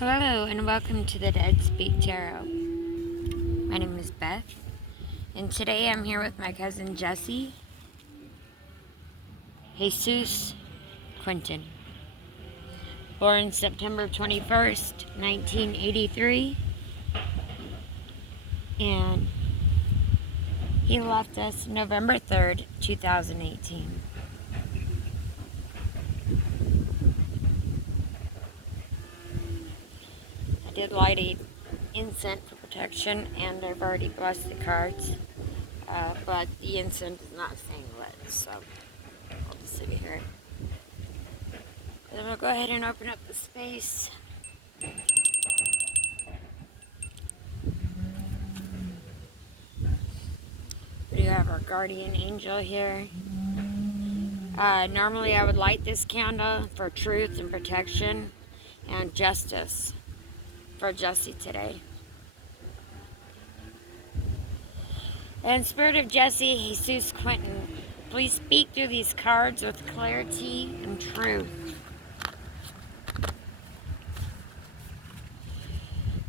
Hello and welcome to the Dead Speak Tarot. My name is Beth, and today I'm here with my cousin Jesse Jesus Quinton, born September 21st, 1983, and he left us November 3rd, 2018. I did light a incense for protection, and I've already blessed the cards, but the incense is not staying lit, so I'll just leave it here. Then we'll go ahead and open up the space. We do have our guardian angel here. Normally I would light this candle for truth and protection and justice for Jesse today. And Spirit of Jesse Jesus Quinton, please speak through these cards with clarity and truth.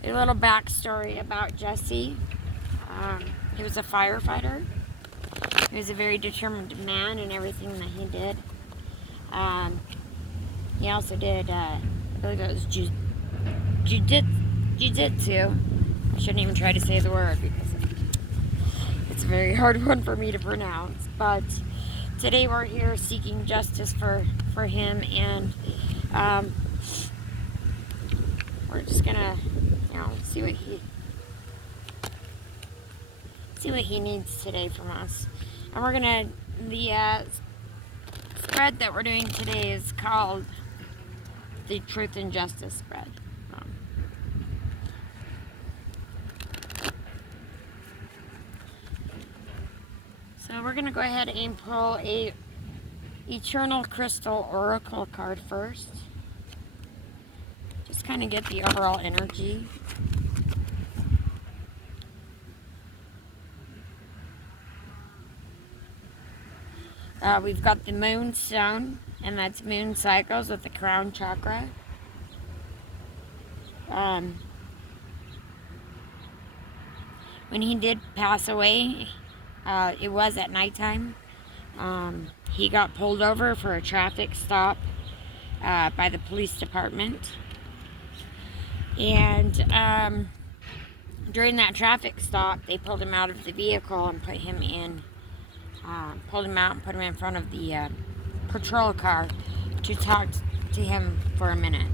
A little backstory about Jesse. He was a firefighter. He was a very determined man in everything that he did. He also did, I believe it was jiu-jitsu. I shouldn't even try to say the word because it's a very hard one for me to pronounce. But today we're here seeking justice for him, and we're just gonna, see what he needs today from us. And we're gonna, the spread that we're doing today is called the Truth and Justice spread. So we're gonna go ahead and pull a Eternal Crystal Oracle card first. Just kind of get the overall energy. We've got the Moonstone, and that's moon cycles with the crown chakra. When he did pass away, it was at nighttime. He got pulled over for a traffic stop by the police department. And during that traffic stop, they pulled him out of the vehicle and put him in. Pulled him out and put him in front of the patrol car to talk to him for a minute.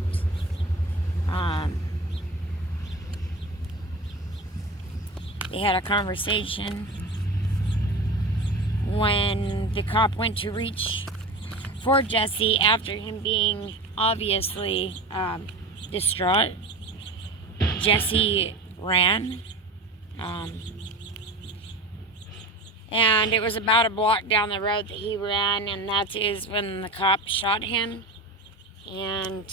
They had a conversation. When the cop went to reach for Jesse after him being obviously distraught, Jesse ran. And it was about a block down the road that he ran, and that is when the cop shot him. And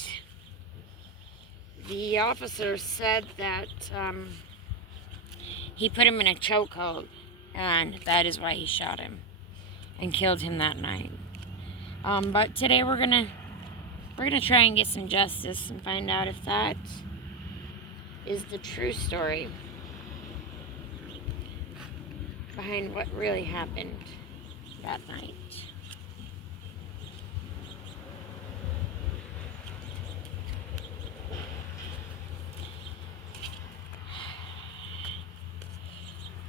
the officer said that he put him in a chokehold, and that is why he shot him and killed him that night. But today we're gonna try and get some justice and find out if that is the true story behind what really happened that night.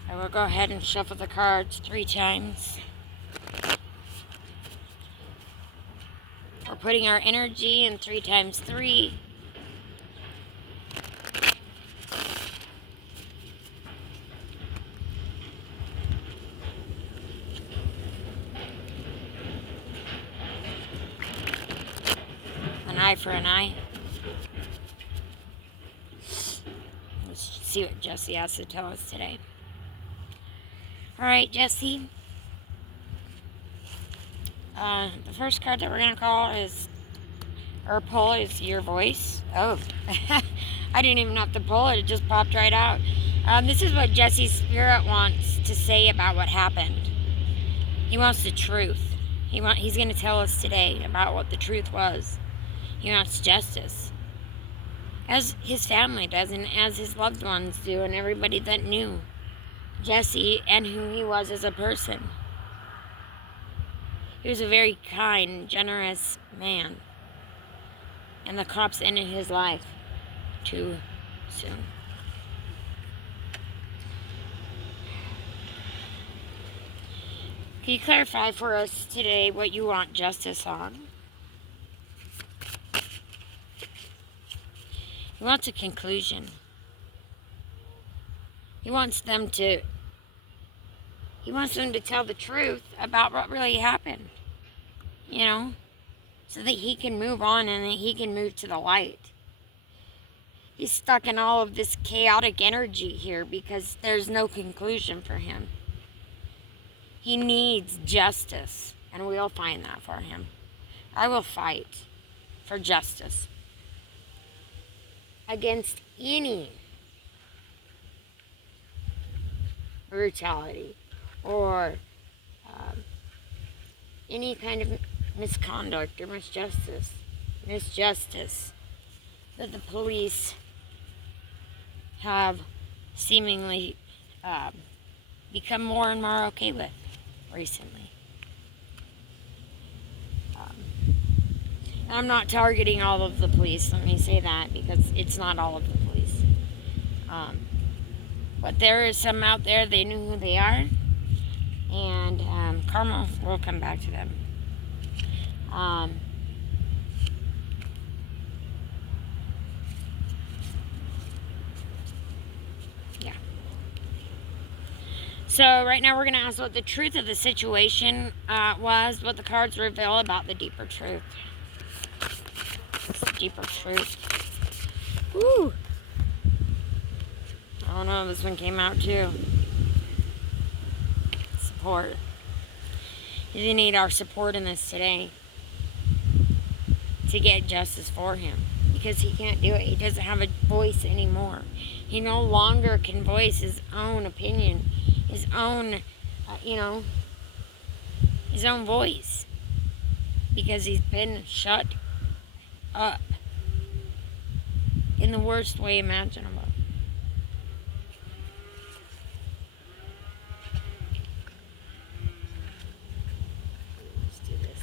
I will go ahead and shuffle the cards 3 times. We're putting our energy in 3 times 3. An eye for an eye. Let's see what Jesse has to tell us today. Alright, Jesse. The first card that we're going to pull is your voice. Oh, I didn't even have to pull it. It just popped right out. This is what Jesse's spirit wants to say about what happened. He wants the truth. He's going to tell us today about what the truth was. He wants justice. as his family does and as his loved ones do and everybody that knew Jesse and who he was as a person. He was a very kind, generous man. And the cops ended his life too soon. Can you clarify for us today what you want justice on? He wants a conclusion. He wants them to tell the truth about what really happened. You know? So that he can move on and that he can move to the light. He's stuck in all of this chaotic energy here because there's no conclusion for him. He needs justice, and we'll find that for him. I will fight for justice against any brutality or any kind of misconduct or misjustice that the police have seemingly become more and more okay with recently. And I'm not targeting all of the police, let me say that, because it's not all of the police. But there is some out there, they knew who they are, and karma will come back to them. Yeah. So right now we're going to ask what the truth of the situation was, what the cards reveal about the deeper truth. What's the deeper truth? Woo! Oh no, this one came out too. Support. You need our support in this today to get justice for him, because he can't do it. He doesn't have a voice anymore. He no longer can voice his own opinion, his own, his own voice, because he's been shut up in the worst way imaginable. Let's do this.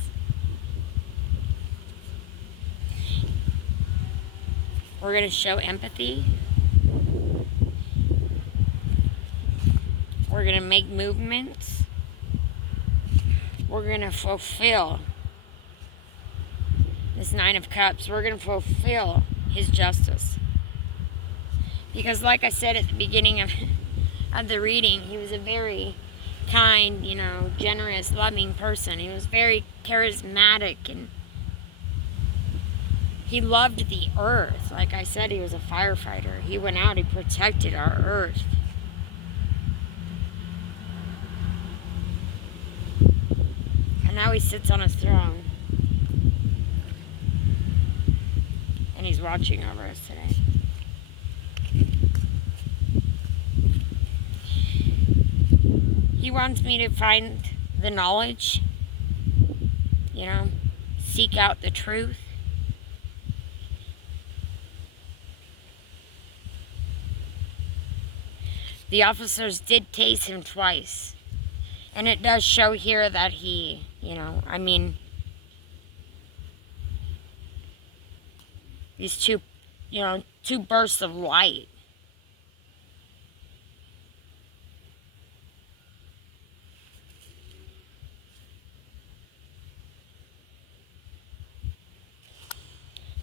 We're going to show empathy. We're going to make movements. We're going to fulfill this Nine of Cups. We're going to fulfill his justice. Because like I said at the beginning of the reading, he was a very kind, generous, loving person. He was very charismatic, and he loved the earth. Like I said, he was a firefighter. He went out, he protected our earth. And now he sits on his throne. And he's watching over us today. He wants me to find the knowledge, seek out the truth. The officers did tase him twice. And it does show here that he, these two bursts of light.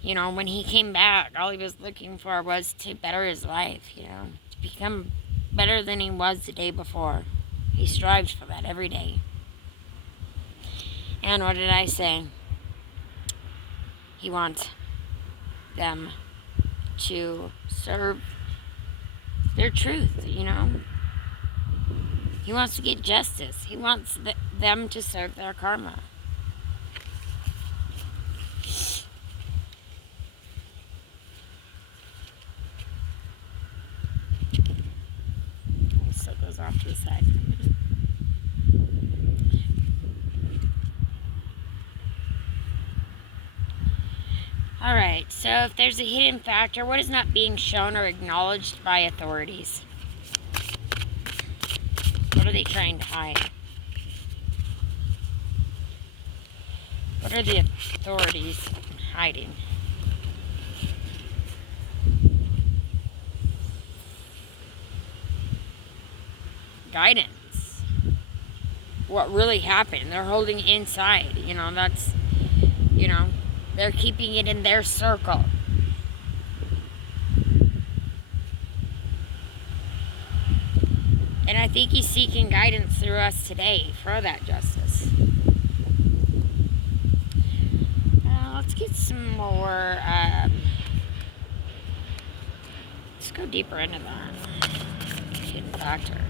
When he came back, all he was looking for was to better his life, to become better than he was the day before. He strives for that every day. And what did I say? He wants them to serve their truth, He wants to get justice. He wants them to serve their karma. Set those off to the side. All right, So if there's a hidden factor, what is not being shown or acknowledged by authorities? What are they trying to hide? What are the authorities hiding? Guidance. What really happened? They're holding it inside. That's, they're keeping it in their circle. And I think he's seeking guidance through us today for that justice. Let's get some more, let's go deeper into that. Hidden factor.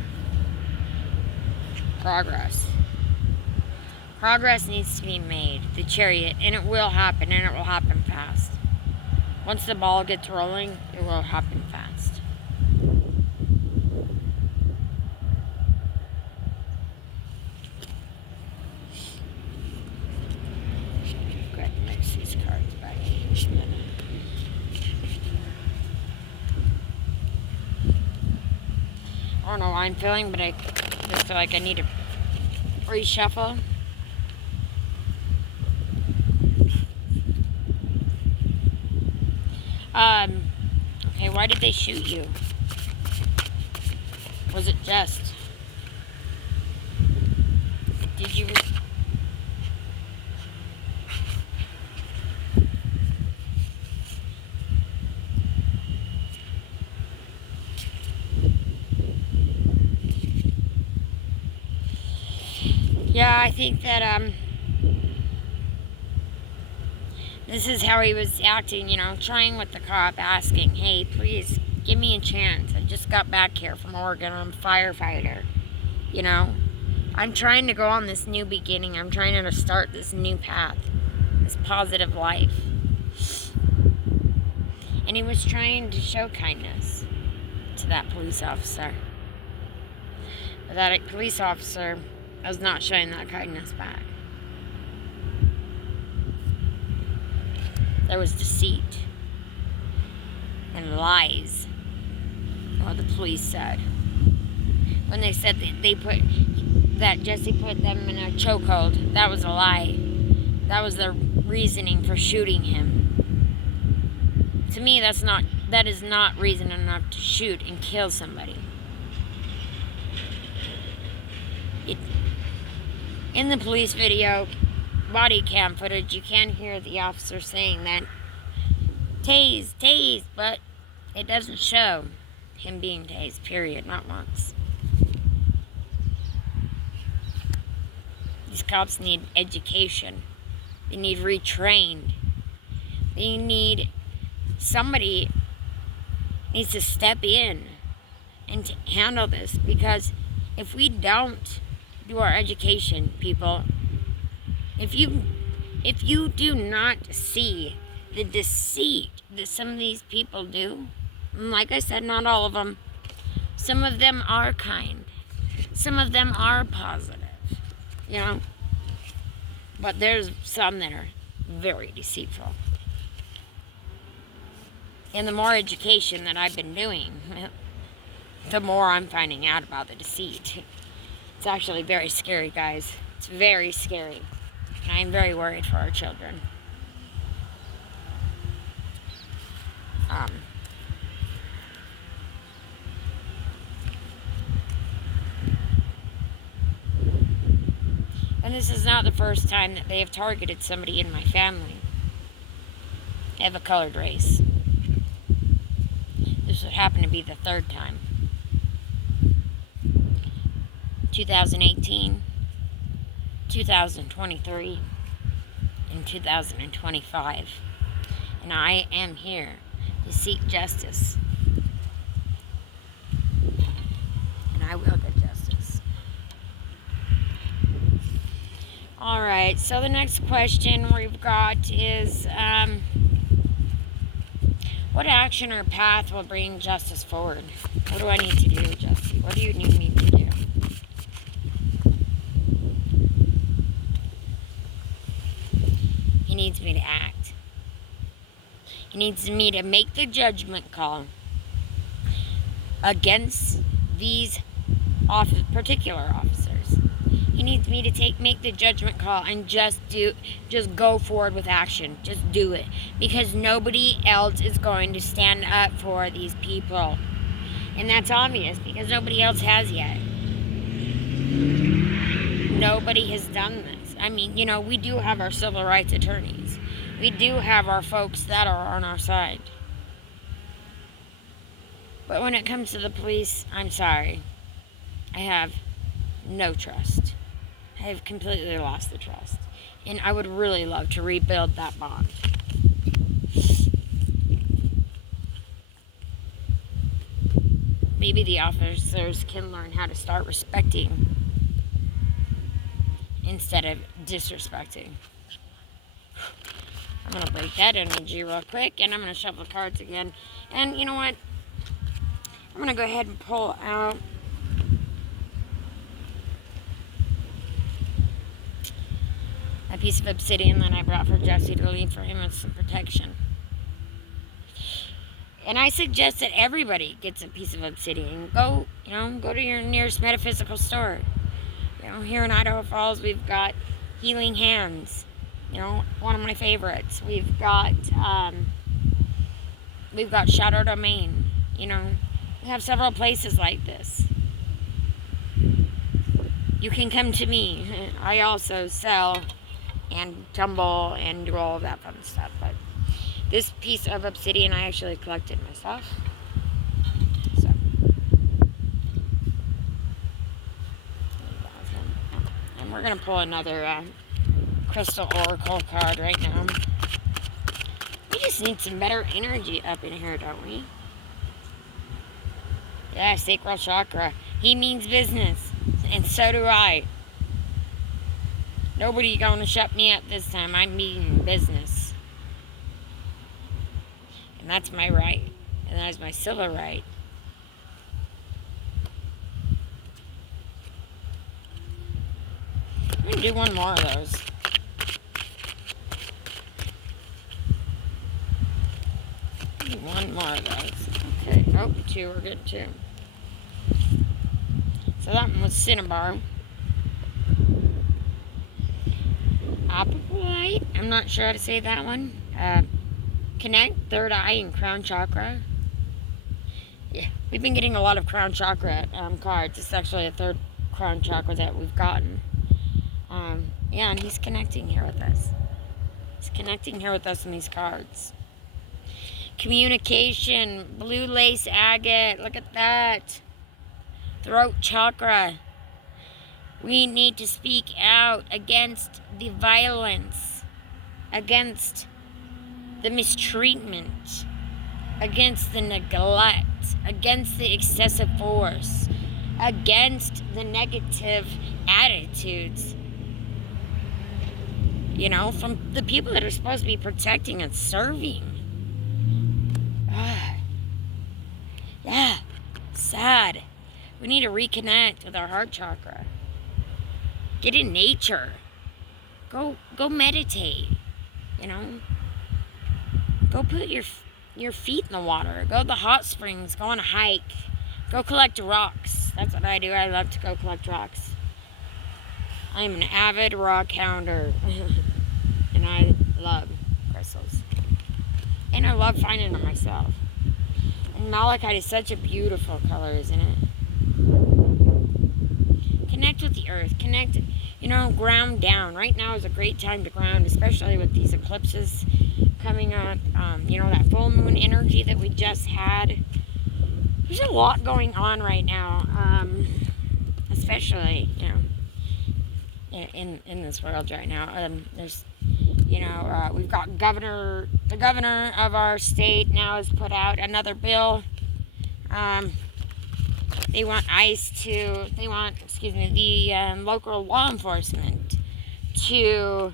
Progress. Progress needs to be made. The chariot, and it will happen, and it will happen fast. Once the ball gets rolling, it will happen fast. Go ahead and mix these cards back. I don't know why I'm feeling, but I just feel like I need to reshuffle. Okay, why did they shoot you? Was it just? Did you? Yeah, I think that, this is how he was acting, trying with the cop, asking, hey, please, give me a chance. I just got back here from Oregon. I'm a firefighter, I'm trying to go on this new beginning. I'm trying to start this new path, this positive life. And he was trying to show kindness to that police officer. But that police officer was not showing that kindness back. There was deceit and lies, what the police said. When they said that Jesse put them in a chokehold, that was a lie. That was their reasoning for shooting him. To me, that is not reason enough to shoot and kill somebody. In the police video, body cam footage, you can hear the officer saying that, tase, but it doesn't show him being tased, period, not once. These cops need education. They need retrained. They need, somebody needs to step in and to handle this, because if we don't do our education, people, if you do not see the deceit that some of these people do, and like I said, not all of them, some of them are kind, some of them are positive, but there's some that are very deceitful. And the more education that I've been doing, the more I'm finding out about the deceit. It's actually very scary, guys. It's very scary. And I'm very worried for our children. And this is not the first time that they have targeted somebody in my family of a colored race. This would happen to be the third time. 2018, 2023, and 2025. And I am here to seek justice. And I will get justice. Alright, so the next question we've got is, what action or path will bring justice forward? What do I need to do, Jesse? What do you need me to do? He needs me to act. He needs me to make the judgment call against these particular officers. He needs me to make the judgment call and just go forward with action. Just do it. Because nobody else is going to stand up for these people. And that's obvious because nobody else has yet. Nobody has done this. I mean, we do have our civil rights attorneys. We do have our folks that are on our side. But when it comes to the police, I'm sorry. I have no trust. I have completely lost the trust. And I would really love to rebuild that bond. Maybe the officers can learn how to start respecting instead of disrespecting. I'm going to break that energy real quick, and I'm going to shuffle the cards again. And you know what? I'm going to go ahead and pull out a piece of obsidian that I brought for Jesse to leave for him with some protection. And I suggest that everybody gets a piece of obsidian. Go to your nearest metaphysical store. Here in Idaho Falls, we've got Healing Hands. One of my favorites. We've got Shadow Domain. We have several places like this. You can come to me. I also sell and tumble and do all of that fun stuff. But this piece of obsidian I actually collected myself. So. And we're going to pull another crystal oracle card right now. We just need some better energy up in here, don't we? Yeah, sacral chakra. He means business. And so do I. Nobody gonna shut me up this time. I'm meaning business. And that's my right. And that is my civil right. I'm gonna do one more of those. One more of those. Okay. Oh, two. We're good too. So that one was Cinnabar. Apophyllite. I'm not sure how to say that one. Connect, third eye, and crown chakra. Yeah, we've been getting a lot of crown chakra cards. It's actually a third crown chakra that we've gotten. Yeah, and he's connecting here with us. He's connecting here with us in these cards. Communication, blue lace agate. Look at that. Throat chakra. We need to speak out against the violence, against the mistreatment, against the neglect, against the excessive force, against the negative attitudes, from the people that are supposed to be protecting and serving. Yeah, sad. We need to reconnect with our heart chakra. Get in nature. Go meditate. Go put your feet in the water. Go to the hot springs. Go on a hike. Go collect rocks. That's what I do. I love to go collect rocks. I'm an avid rock hounder. And I love crystals. And I love finding them myself. And malachite is such a beautiful color, isn't it? Connect with the earth. Connect, ground down. Right now is a great time to ground, especially with these eclipses coming up. That full moon energy that we just had. There's a lot going on right now, especially, in this world right now. There's, we've got the governor of our state now has put out another bill. They want the local law enforcement to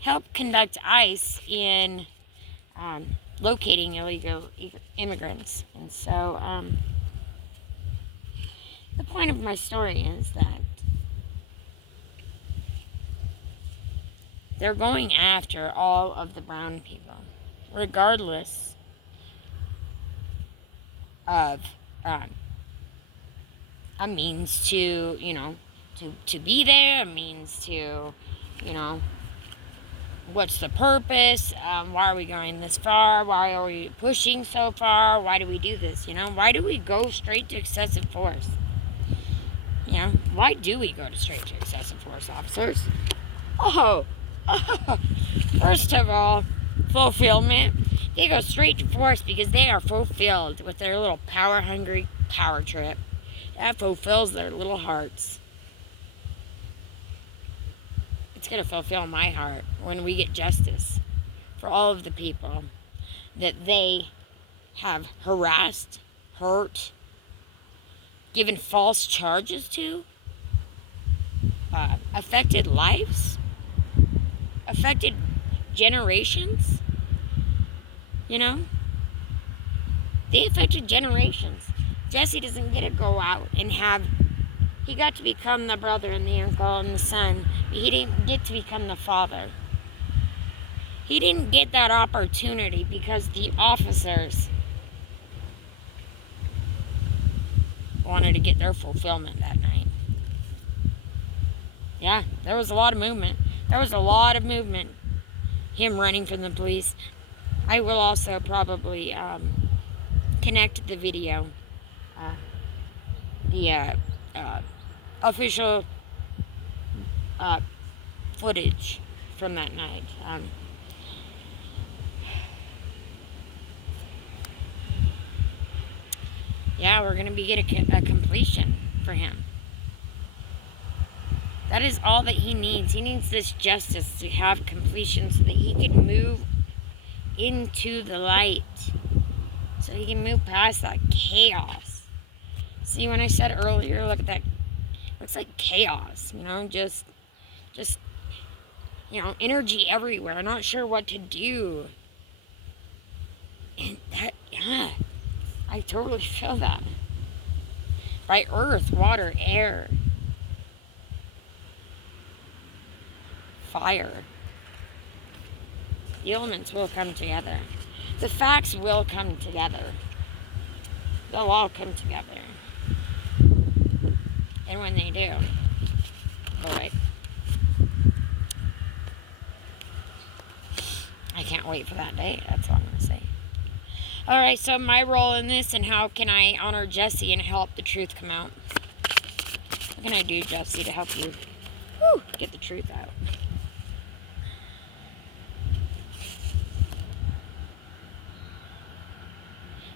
help conduct ICE in locating illegal immigrants. And so the point of my story is that they're going after all of the brown people. regardless of a means to, to be there, a means to, what's the purpose? Why are we going this far? Why are we pushing so far? Why do we do this? Why do we go straight to excessive force? Why do we go straight to excessive force, officers? First of all, fulfillment. They go straight to force because they are fulfilled with their little power-hungry power trip. That fulfills their little hearts. It's going to fulfill my heart when we get justice for all of the people that they have harassed, hurt, given false charges to, affected lives, affected generations. They affected generations. Jesse doesn't get to go out and he got to become the brother and the uncle and the son, but he didn't get to become the father. He didn't get that opportunity because the officers wanted to get their fulfillment that night. Yeah, there was a lot of movement. Him running from the police. I will also probably connect the video, the official footage from that night. Yeah, we're going to be getting a completion for him. That is all that he needs. He needs this justice to have completion so that he can move into the light. So he can move past that chaos. See, when I said earlier, look at that. Looks like chaos, just energy everywhere. I'm not sure what to do. And that, yeah, I totally feel that. By earth, water, air, fire. The elements will come together. The facts will come together. They'll all come together. And when they do, boy, I can't wait for that day. That's all I'm going to say. All right, so my role in this and how can I honor Jesse and help the truth come out? What can I do, Jesse, to help you get the truth out?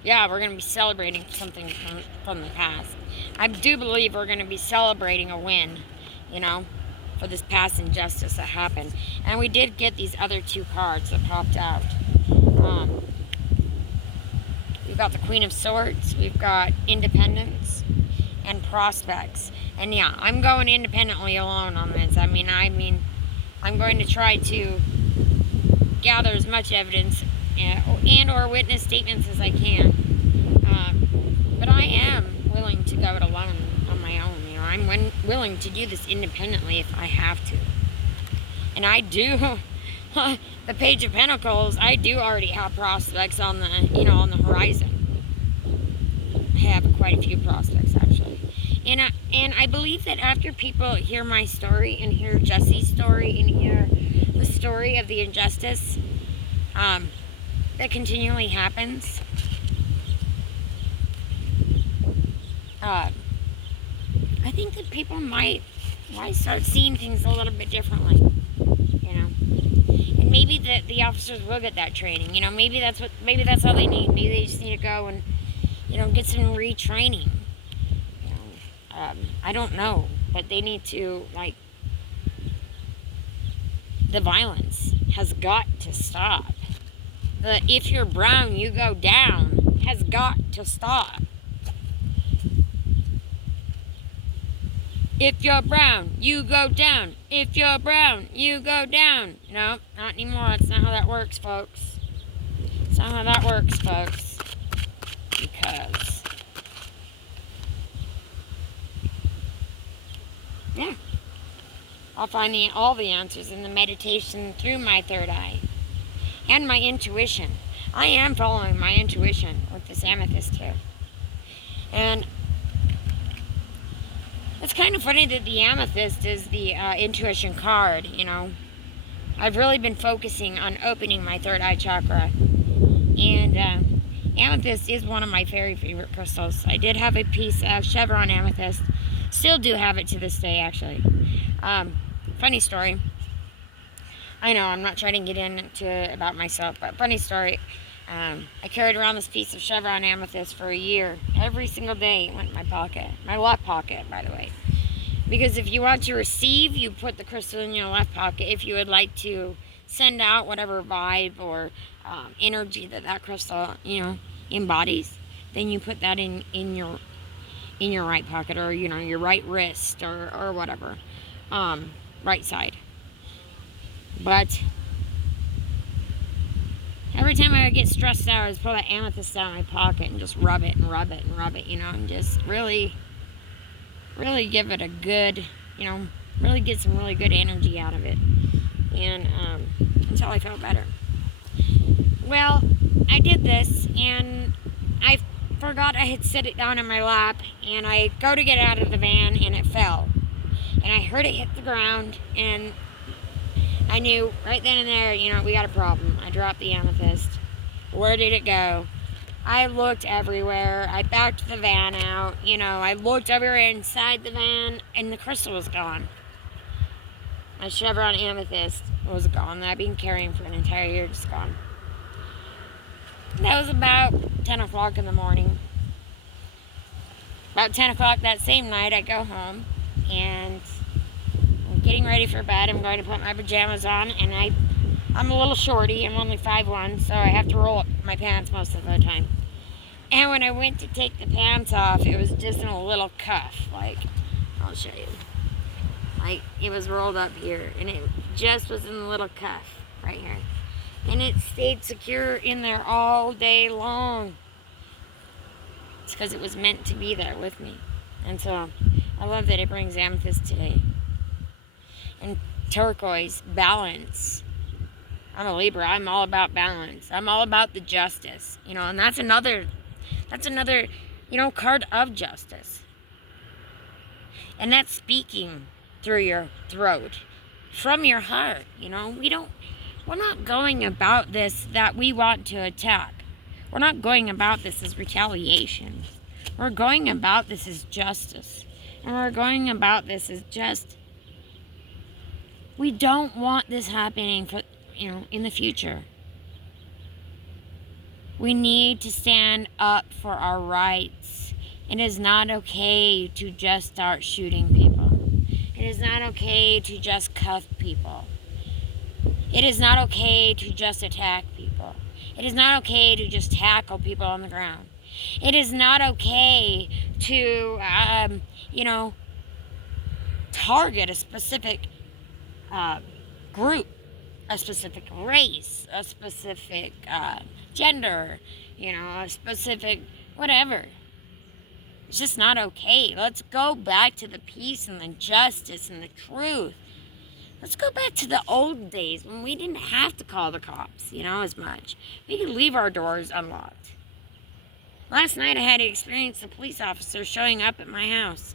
Yeah, we're going to be celebrating something from the past. I do believe we're going to be celebrating a win, for this past injustice that happened. And we did get these other two cards that popped out. We've got the Queen of Swords, we've got Independence, and Prospects. And yeah, I'm going independently alone on this. I mean, I'm going to try to gather as much evidence and or witness statements as I can. But I am willing to go it alone on my own. I'm willing to do this independently if I have to. And I do, the Page of Pentacles, I do already have prospects on the, on the horizon. I have quite a few prospects, actually. And I believe that after people hear my story and hear Jesse's story and hear the story of the injustice that continually happens, I think that people might start seeing things a little bit differently, And maybe the officers will get that training, Maybe that's all they need. Maybe they just need to go and, get some retraining. I don't know, but they need to, the violence has got to stop. The if you're brown, you go down has got to stop. If you're brown, you go down. If you're brown, you go down. No, not anymore. That's not how that works, folks. It's not how that works, folks. Because, yeah, I'll find all the answers in the meditation through my third eye and my intuition. I am following my intuition with this amethyst here. And it's kind of funny that the amethyst is the intuition card, you know. I've really been focusing on opening my third eye chakra. And amethyst is one of my very favorite crystals. I did have a piece of chevron amethyst. Still do have it to this day, actually. Funny story. I know I'm not trying to get into about myself, but funny story. I carried around this piece of chevron amethyst for a year. Every single day it went in my pocket. My left pocket, by the way. Because if you want to receive, you put the crystal in your left pocket. If you would like to send out whatever vibe or energy that crystal, you know, embodies, then you put that in your right pocket, or, you know, your right wrist, or whatever, right side. But every time I would get stressed out, I would pull that amethyst out of my pocket and just rub it and rub it and rub it, you know, and just really give it a good, you know, really get some really good energy out of it. And until I felt better. Well, I did this, and I forgot I had set it down in my lap, and I go to get out of the van, and it fell. And I heard it hit the ground, and I knew right then and there, you know, we got a problem. I dropped the amethyst. Where did it go? I looked everywhere. I backed the van out. You know, I looked everywhere inside the van, and the crystal was gone. My chevron amethyst was gone. That I've been carrying for an entire year, just gone. That was about 10 o'clock in the morning. About 10 o'clock that same night, I go home, and I'm getting ready for bed. I'm going to put my pajamas on, and I'm a little shorty. I'm only 5'1", so I have to roll up my pants most of the time. And when I went to take the pants off, it was just in a little cuff. Like, I'll show you. Like, it was rolled up here, and it just was in the little cuff right here. And it stayed secure in there all day long. It's because it was meant to be there with me. And so, I love that it brings amethyst today. And turquoise, balance. I'm a Libra. I'm all about balance. I'm all about the justice. You know, and that's another, you know, card of justice. And that's speaking through your throat, from your heart. You know, we're not going about this that we want to attack. We're not going about this as retaliation. We're going about this as justice. And we're going about this as just, we don't want this happening for, you know, in the future. We need to stand up for our rights. It is not okay to just start shooting people. It is not okay to just cuff people. It is not okay to just attack people. It is not okay to just tackle people on the ground. It is not okay to, you know, target a specific group, a specific race, a specific gender, you know, a specific whatever. It's just not okay. Let's go back to the peace and the justice and the truth. Let's go back to the old days when we didn't have to call the cops, you know, as much. We could leave our doors unlocked. Last night I had to experience a police officer showing up at my house.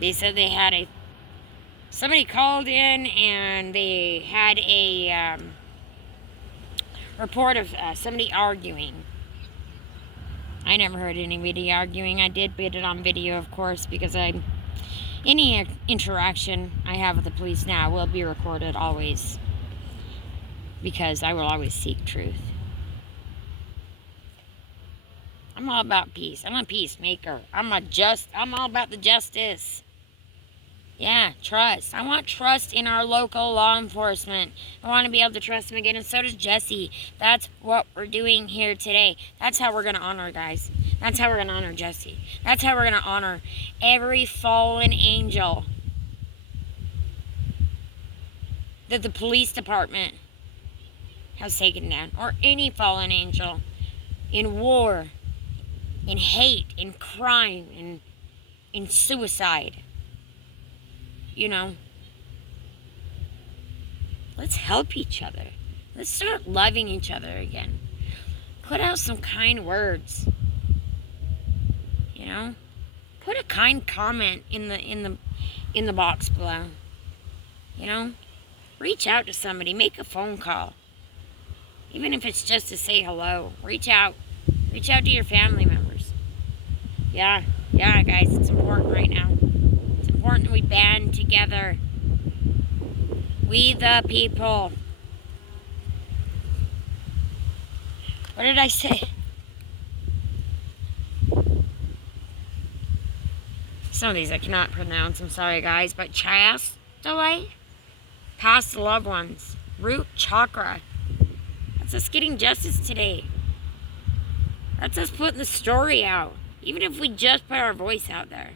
They said they had somebody called in and they had a report of somebody arguing. I never heard anybody arguing. I did get it on video, of course, because any interaction I have with the police now will be recorded always, because I will always seek truth. I'm all about peace. I'm a peacemaker. I'm all about the justice. Yeah, trust. I want trust in our local law enforcement. I want to be able to trust them again, and so does Jesse. That's what we're doing here today. That's how we're going to honor, guys. That's how we're going to honor Jesse. That's how we're going to honor every fallen angel that the police department has taken down, or any fallen angel in war, in hate, in crime, in suicide. You know, Let's help each other. Let's start loving each other again. Put out some kind words. You know? Put a kind comment in the box below. You know? Reach out to somebody. Make a phone call. Even if it's just to say hello. Reach out. Reach out to your family members. Yeah, guys, it's important right now. It's important we band together. We the people. What did I say? Some of these I cannot pronounce. I'm sorry, guys. But chastolate, past loved ones, root chakra. That's us getting justice today. That's us putting the story out. Even if we just put our voice out there.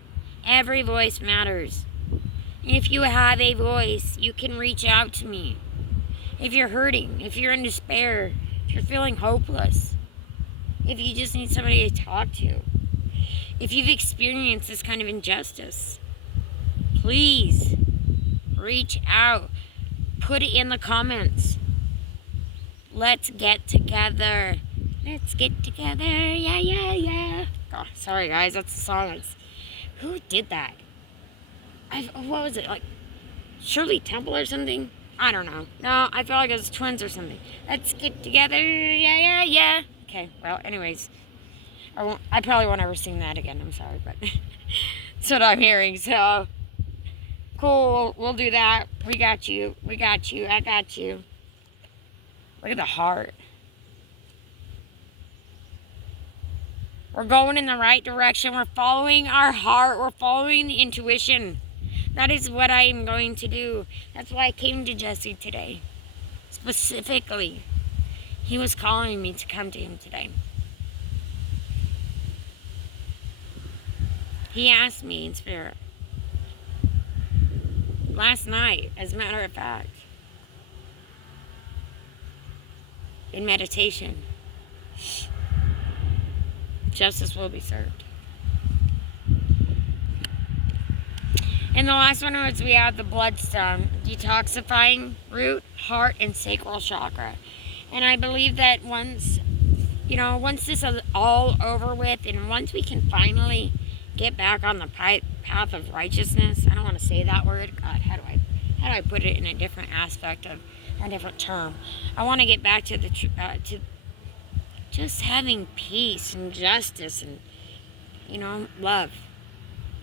Every voice matters. If you have a voice, you can reach out to me. If you're hurting, if you're in despair, if you're feeling hopeless, if you just need somebody to talk to, if you've experienced this kind of injustice, please reach out. Put it in the comments. Let's get together. Let's get together. Yeah. Oh, sorry, guys. That's the song. Who did that? What was it? Like Shirley Temple or something? I don't know. No, I feel like it was twins or something. Let's get together. Yeah. Okay, well, anyways. I probably won't ever sing that again. I'm sorry, but that's what I'm hearing. So, cool. We'll do that. We got you. I got you. Look at the heart. We're going in the right direction. We're following our heart. We're following the intuition. That is what I am going to do. That's why I came to Jesse today. Specifically. He was calling me to come to him today. He asked me in spirit. Last night, as a matter of fact. In meditation. Justice will be served. And the last one was we have the bloodstone, detoxifying root, heart, and sacral chakra. And I believe that once this is all over with, and once we can finally get back on the path of righteousness, I don't want to say that word. God, how do I put it in a different aspect of a different term? I want to get back to to just having peace and justice and, love.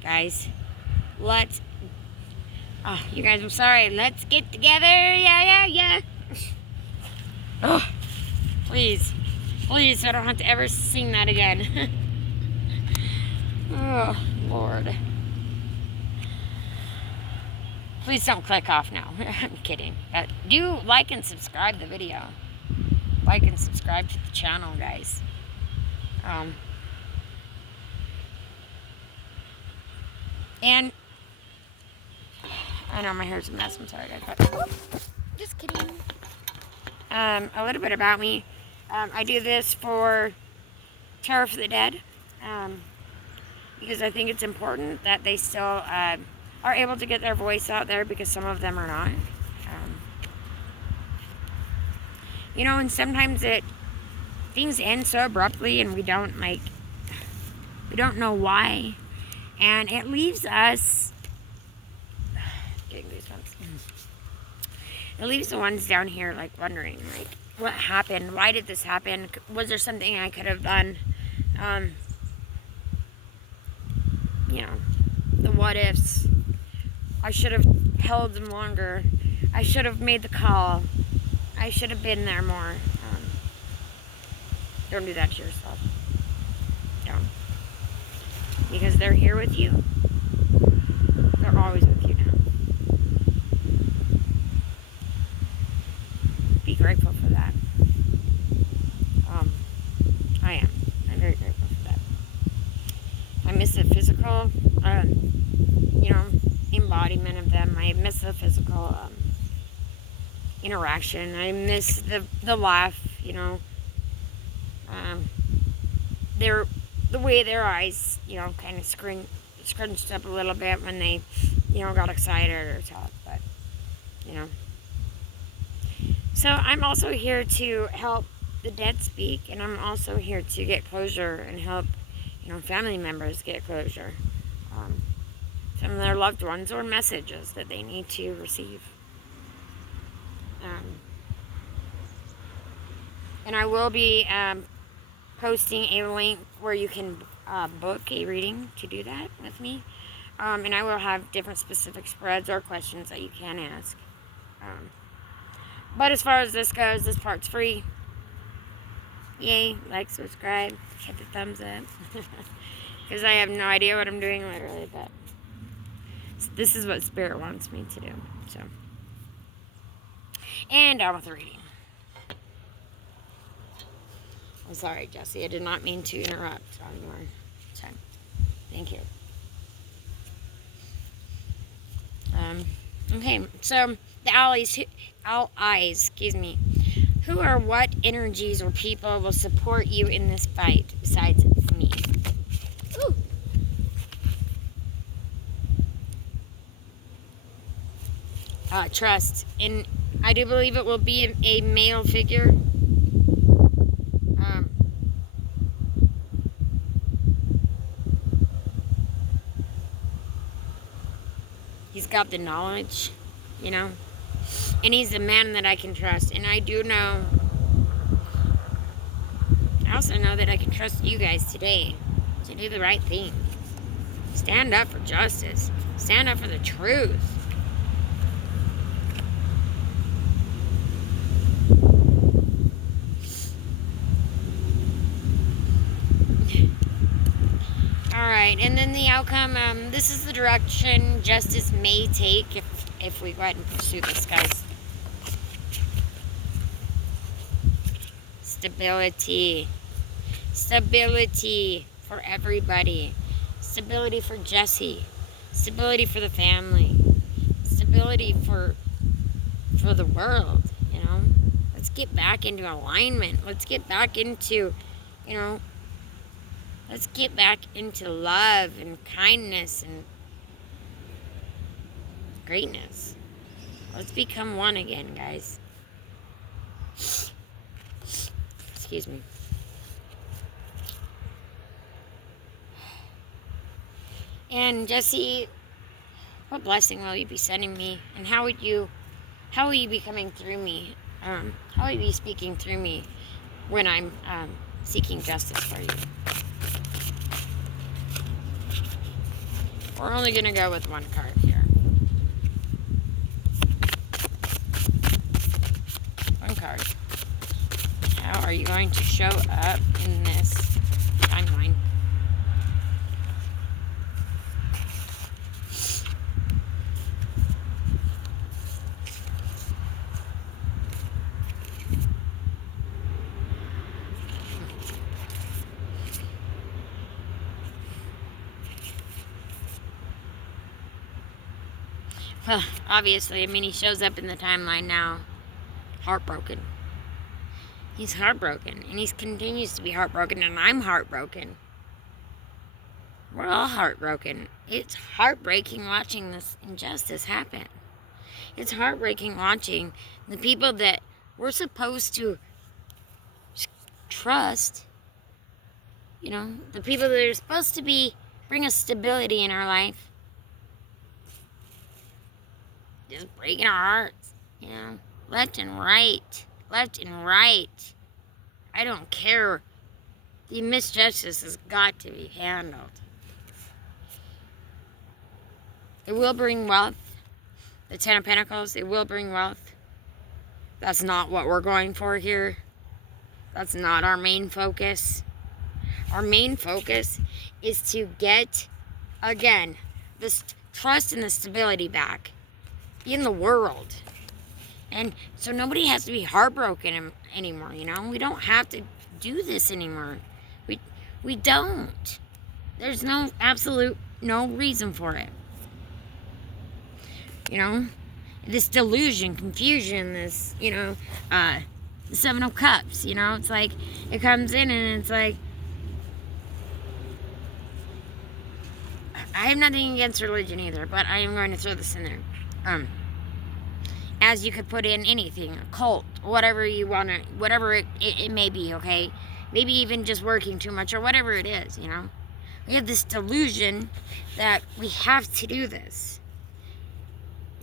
Guys, you guys, I'm sorry. Let's get together. Yeah. Oh, please, so I don't have to ever sing that again. Oh, Lord. Please don't click off now. I'm kidding. But do like and subscribe the video. Like and subscribe to the channel, guys. And I know my hair's a mess. I'm sorry, guys. But, just kidding. A little bit about me. I do this for Terror for the Dead. Because I think it's important that they still are able to get their voice out there, because some of them are not. And sometimes things end so abruptly, and we don't know why, and it leaves us getting goosebumps. It leaves the ones down here wondering what happened, why did this happen, was there something I could have done, the what ifs. I should have held them longer. I should have made the call. I should have been there more. Don't do that to yourself. Don't. Because they're here with you. They're always with you now. Be grateful for that. I am. I'm very grateful for that. I miss the physical, embodiment of them. I miss the physical interaction. I miss the laugh, the way their eyes, kind of scrunched up a little bit when they, got excited or talked. But, So I'm also here to help the dead speak, and I'm also here to get closure and help, family members get closure. Some of their loved ones or messages that they need to receive. And I will be posting a link where you can book a reading to do that with me. And I will have different specific spreads or questions that you can ask. But as far as this goes, this part's free. Yay, like, subscribe, hit the thumbs up. Because I have no idea what I'm doing literally, but this is what Spirit wants me to do. So, and on with the reading. I'm sorry, Jesse. I did not mean to interrupt on your time. Thank you. Okay, so the allies, who or what energies or people will support you in this fight besides me? Ooh. Trust. And I do believe it will be a male figure. He's got the knowledge, and he's a man that I can trust. And I also know that I can trust you guys today to do the right thing. Stand up for justice. Stand up for the truth. Alright, and then the outcome, this is the direction justice may take if we go ahead and pursue this, guys. Stability. Stability for everybody. Stability for Jesse. Stability for the family. Stability for the world, Let's get back into alignment. Let's get back into, let's get back into love and kindness and greatness. Let's become one again, guys. Excuse me. And Jesse, what blessing will you be sending me? And how will you be coming through me? How will you be speaking through me when I'm seeking justice for you? We're only going to go with one card here. One card. How are you going to show up in this timeline? Well, obviously, he shows up in the timeline now, heartbroken. He's heartbroken, and he continues to be heartbroken, and I'm heartbroken. We're all heartbroken. It's heartbreaking watching this injustice happen. It's heartbreaking watching the people that we're supposed to trust, the people that are supposed to bring us stability in our life, just breaking our hearts, left and right. I don't care. The misjustice has got to be handled. It will bring wealth. The Ten of Pentacles, it will bring wealth. That's not what we're going for here. That's not our main focus. Our main focus is to get, again, this trust and the stability back in the world. And so nobody has to be heartbroken anymore, We don't have to do this anymore. We don't. There's no reason for it. This delusion, confusion, this, the Seven of Cups, it's like, it comes in and it's like, I have nothing against religion either, but I am going to throw this in there. as you could put in anything, a cult, whatever you want to, whatever it may be, okay? Maybe even just working too much or whatever it is, you know? We have this delusion that we have to do this,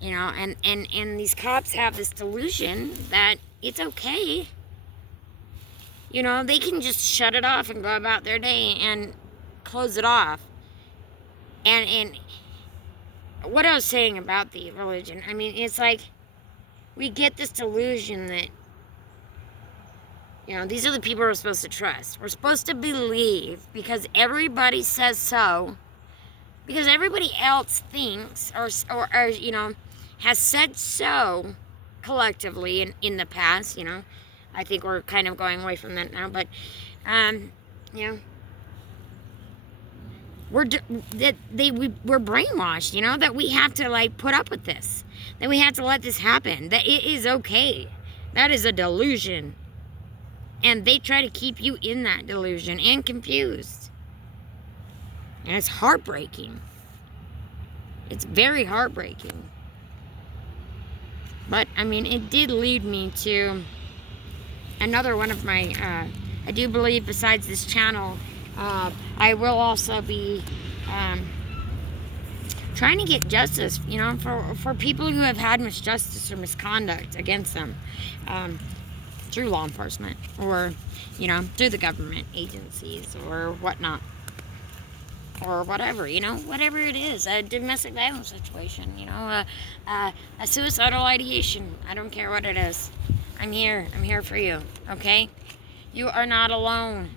you know, and these cops have this delusion that it's okay. You know, they can just shut it off and go about their day and close it off. And what I was saying about the religion, I mean, it's like we get this delusion that, you know, these are the people we're supposed to trust. We're supposed to believe because everybody says so, because everybody else thinks or you know, has said so collectively in the past, you know. I think we're kind of going away from that now, but, you know, we're brainwashed, you know, that we have to, like, put up with this, that we have to let this happen, that it is okay. That is a delusion. And they try to keep you in that delusion and confused. And it's heartbreaking. It's very heartbreaking. But, I mean, it did lead me to another one of my, I do believe besides this channel, I will also be trying to get justice, you know, for people who have had misjustice or misconduct against them. Through law enforcement or, you know, through the government agencies or whatnot. Or whatever, you know, whatever it is. A domestic violence situation, you know, a suicidal ideation. I don't care what it is. I'm here. I'm here for you, okay? You are not alone.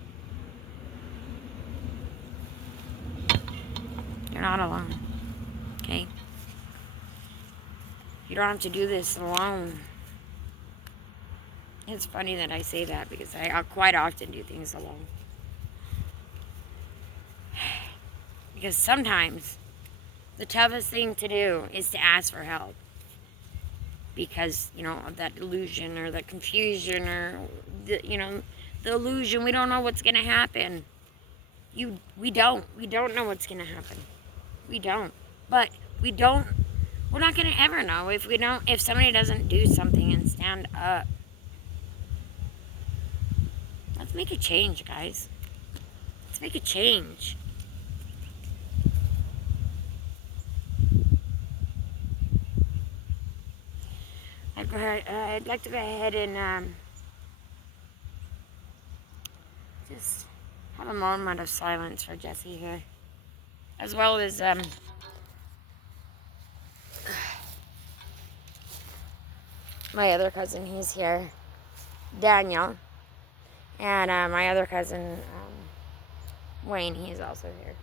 You're not alone, okay? You don't have to do this alone. It's funny that I say that because I quite often do things alone. Because sometimes the toughest thing to do is to ask for help. Because, you know, of that illusion or the confusion or, you know, the illusion. We don't know what's going to happen. We don't know what's going to happen. We don't. But we're not going to ever know if somebody doesn't do something and stand up. Let's make a change, guys. Let's make a change. I'd like to go ahead and just have a moment of silence for Jesse here. As well as my other cousin, he's here, Daniel. And my other cousin, Wayne, he's also here.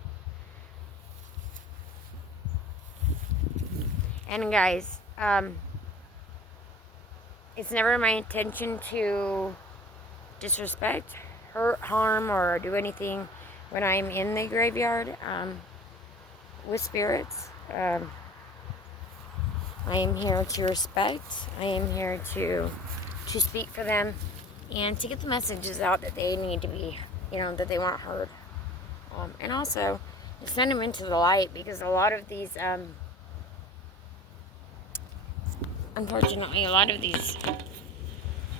And guys, it's never my intention to disrespect, hurt, harm, or do anything when I'm in the graveyard with spirits. I am here to respect. I am here to speak for them and to get the messages out that they need to be, you know, that they want heard. And also to send them into the light, because a lot of these, unfortunately, a lot of these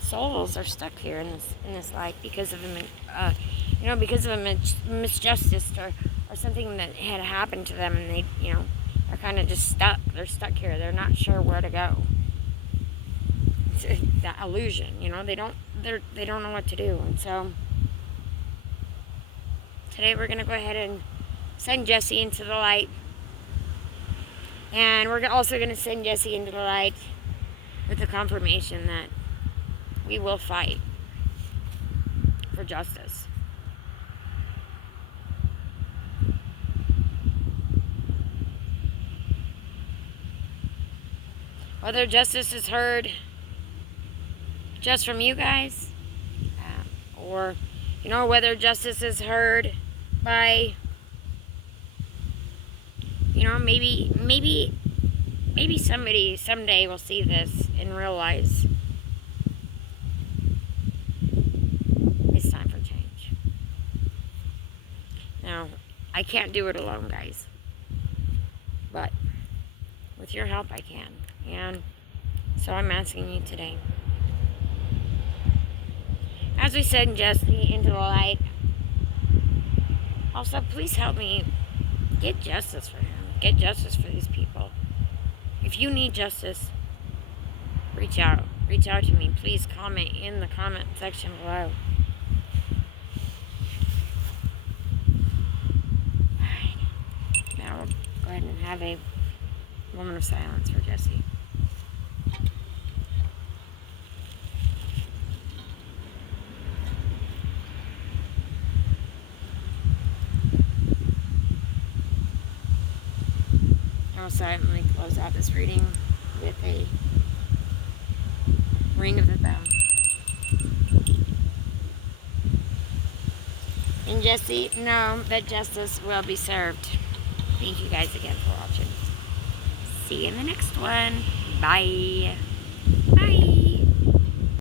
souls are stuck here in this life because of you know, because of a misjustice or something that had happened to them, and they, you know, are kind of just stuck. They're stuck here. They're not sure where to go. It's that illusion, you know. They don't know what to do, and so today we're gonna go ahead and send Jesse into the light, and we're also gonna send Jesse into the light with the confirmation that we will fight for justice. Whether justice is heard just from you guys, or, you know, whether justice is heard by, you know, maybe somebody someday will see this and realize it's time for change. Now, I can't do it alone, guys, but with your help I can. And So I'm asking you today, as we send Jesse into the light, also please help me get justice for him. Get justice for these people. If you need justice, reach out. Reach out to me. Please comment in the comment section below. Alright. Now we'll go ahead and have a moment of silence for Jesse. I'll silently close out this reading with a ring of the bell. And Jesse, know that justice will be served. Thank you guys again for watching. See you in the next one. Bye. Bye.